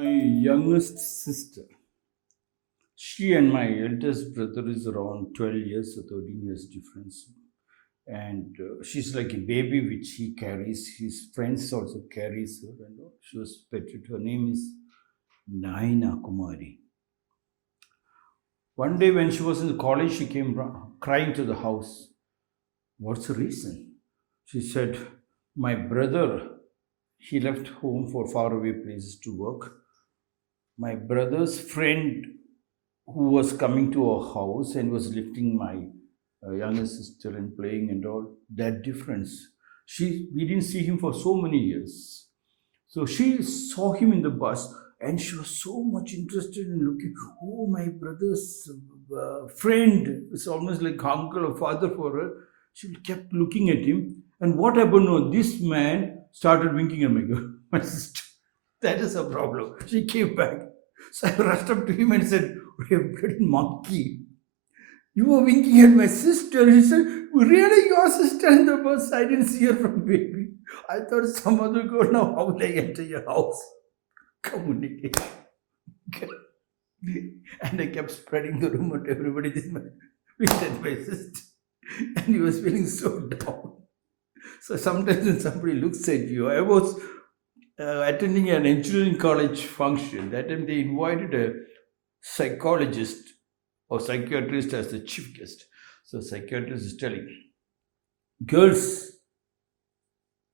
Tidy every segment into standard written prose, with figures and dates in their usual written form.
My youngest sister, she and my eldest brother is around 12 years or 13 years difference. And she's like a baby which he carries. His friends also carries her. And she was petted. Her name is Naina Kumari. One day when she was in the college, she came crying to the house. What's the reason? She said, my brother, he left home for faraway places to work. My brother's friend who was coming to our house and was lifting my younger sister and playing and all, that difference. We didn't see him for so many years. So she saw him in the bus and she was so much interested in looking. Oh, my brother's friend. It's almost like uncle or father for her. She kept looking at him. And what happened? No, this man started winking at my girl, my sister. That is a problem. She came back. So I rushed up to him and said, you bloody monkey. You were winking at my sister. He said, really, your sister in the bus? I didn't see her from baby. I thought some other girl. Now how will I enter your house? Communicate. And I kept spreading the rumor to everybody. This man winked at my sister. And he was feeling so down. So sometimes when somebody looks at you, I was attending an engineering college function. That time they invited a psychologist or psychiatrist as the chief guest. So psychiatrist is telling, girls,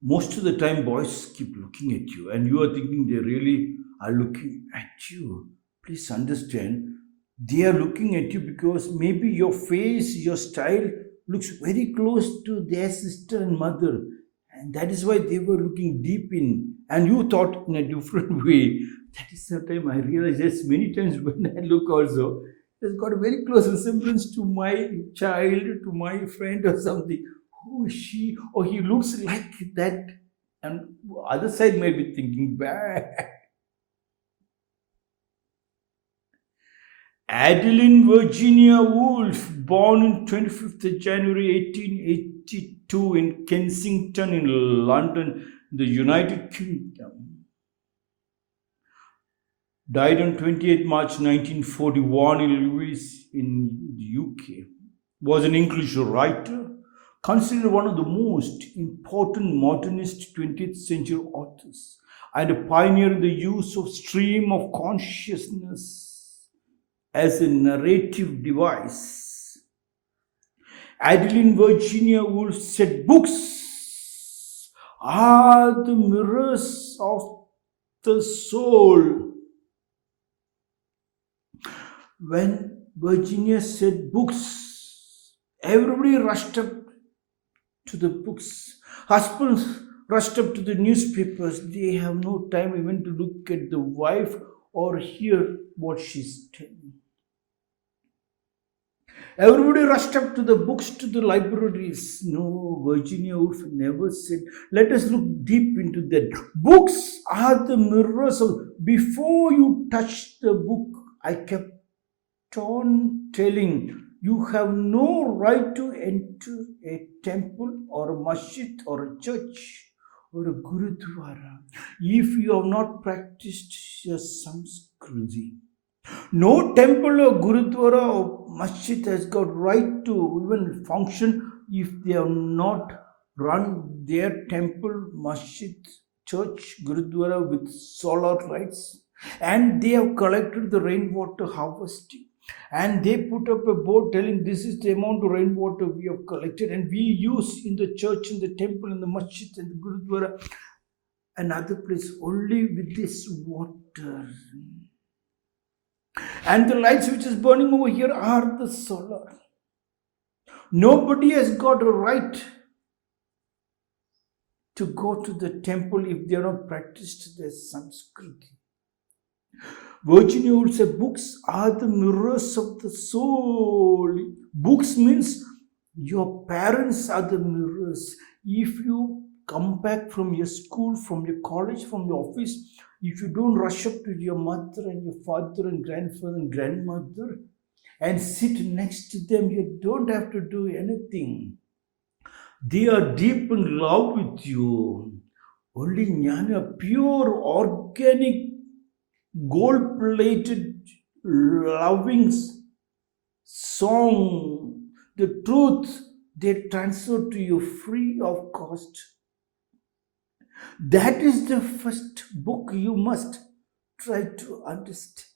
most of the time boys keep looking at you and you are thinking they really are looking at you. Please understand, they are looking at you because maybe your face, your style looks very close to their sister and mother. And that is why they were looking deep in. And you thought in a different way. That is the time I realized, yes, many times when I look also, it's got a very close resemblance to my child, to my friend or something. Who is she? Or he looks like that. And other side might be thinking bad. Adeline Virginia Woolf, born on 25th January 1882 in Kensington in London, the United Kingdom. Died on 28 March 1941 in Lewis in the UK. Was an English writer, considered one of the most important modernist 20th century authors, and a pioneer in the use of stream of consciousness as a narrative device. Adeline Virginia Woolf said, books are the mirrors of the soul. When Virginia said books, everybody rushed up to the books. Husbands rushed up to the newspapers. They have no time even to look at the wife or hear what she's telling. Everybody rushed up to the books, to the libraries. No, Virginia Woolf never said, let us look deep into that. Books are the mirrors of, before you touch the book, I kept on telling, you have no right to enter a temple or a masjid or a church or a gurudwara if you have not practiced your samskriti. No temple or gurudwara or masjid has got right to even function if they have not run their temple, masjid, church, gurudwara with solar lights, and they have collected the rainwater harvesting. And they put up a board telling this is the amount of rainwater we have collected and we use in the church, in the temple, in the masjid, and the gurudwara, and other place only with this water. And the lights which is burning over here are the solar. Nobody has got a right to go to the temple if they are not practiced their Sanskriti. Virginia Woolf said, books are the mirrors of the soul. Books means your parents are the mirrors. If you come back from your school, from your college, from your office, if you don't rush up to your mother and your father and grandfather and grandmother and sit next to them, you don't have to do anything. They are deep in love with you. Only jnana, pure, organic gold-plated, loving song, the truth they transfer to you free of cost. That is the first book you must try to understand.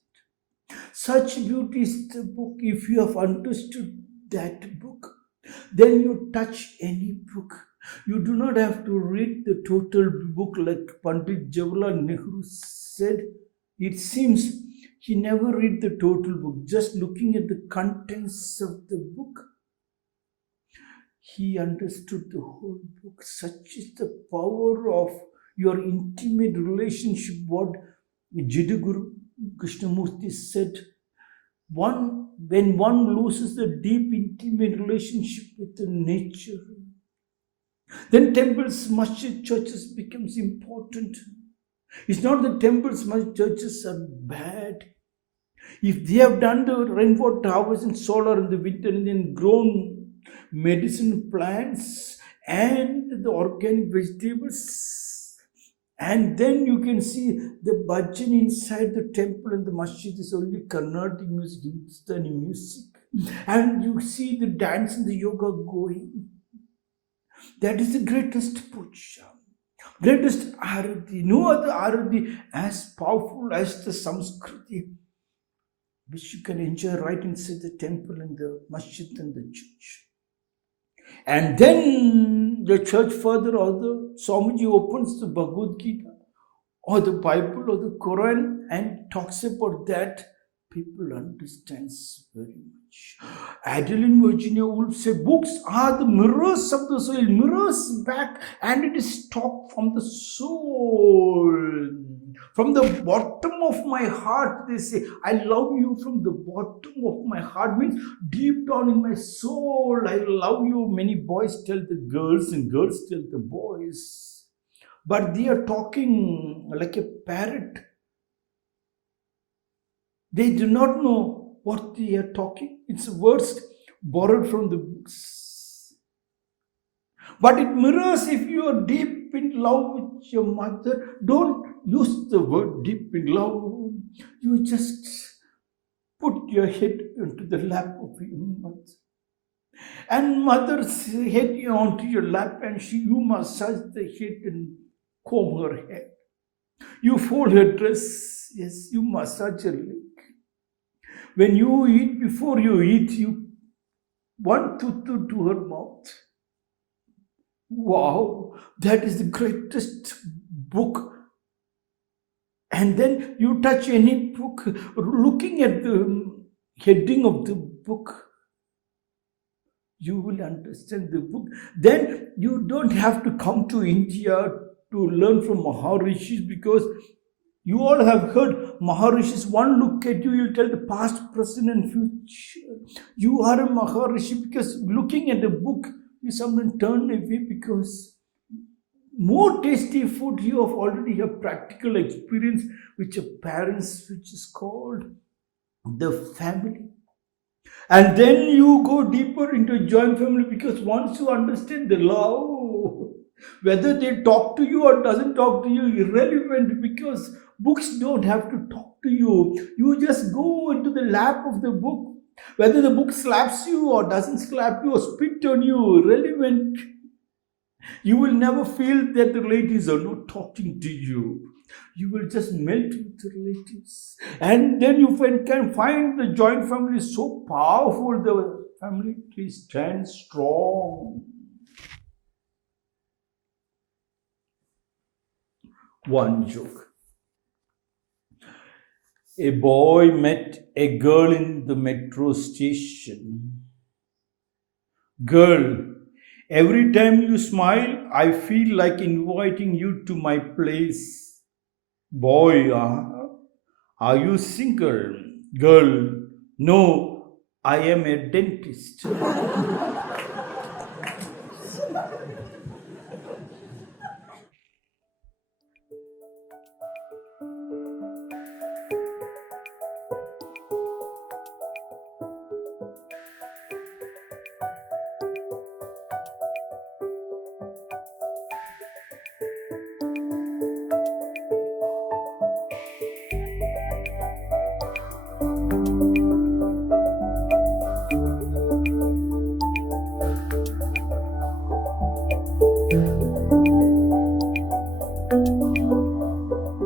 Such beauty is the book. If you have understood that book, then you touch any book. You do not have to read the total book like Pandit Jawaharlal Nehru said. It seems he never read the total book. Just looking at the contents of the book, he understood the whole book. Such is the power of your intimate relationship. What Jidaguru Krishnamurti said, when one loses the deep intimate relationship with the nature, then temples, masjid, churches becomes important. It's not that temples, masjid, churches are bad. If they have done the rainwater harvesting solar in the winter and then grown medicinal plants and the organic vegetables, and then you can see the bhajan inside the temple and the masjid is only Carnatic music, Hindustani music, and you see the dance and the yoga going. That is the greatest puja, greatest arati. No other arati as powerful as the Samskriti, which you can enjoy right inside the temple and the masjid and the church. And then the church father or the Swamiji opens the Bhagavad Gita or the Bible or the Quran and talks about that. People understand very much. Adeline Virginia Woolf said, books are the mirrors of the soul, mirrors back, and it is taught from the soul. From the bottom of my heart, they say, I love you from the bottom of my heart. Means deep down in my soul, I love you. Many boys tell the girls and girls tell the boys. But they are talking like a parrot. They do not know what they are talking. It's words borrowed from the books. But it mirrors if you are deep in love with your mother. Don't use the word deep in love. You just put your head into the lap of your mother. And mother's head onto your lap, and you massage the head and comb her hair. You fold her dress. Yes, you massage her leg. When you eat, before you eat, you want to her mouth. Wow, that is the greatest book. And then you touch any book, looking at the heading of the book, you will understand the book. Then you don't have to come to India to learn from Maharishis, because you all have heard Maharishis. One look at you, you'll tell the past, present, and future. You are a Maharishi because looking at the book, you sometimes turn away because more tasty food you have already have practical experience with your parents, which is called the family. And then you go deeper into joint family, because once you understand the love, whether they talk to you or doesn't talk to you, irrelevant, because books don't have to talk to you. You just go into the lap of the book. Whether the book slaps you or doesn't slap you or spit on you, irrelevant. You will never feel that the relatives are not talking to you. You will just melt with the relatives. And then you can find the joint family is so powerful. The family tree stands strong. One joke. A boy met a girl in the metro station. Girl, every time you smile, I feel like inviting you to my place. Boy, are you single? Girl, no, I am a dentist.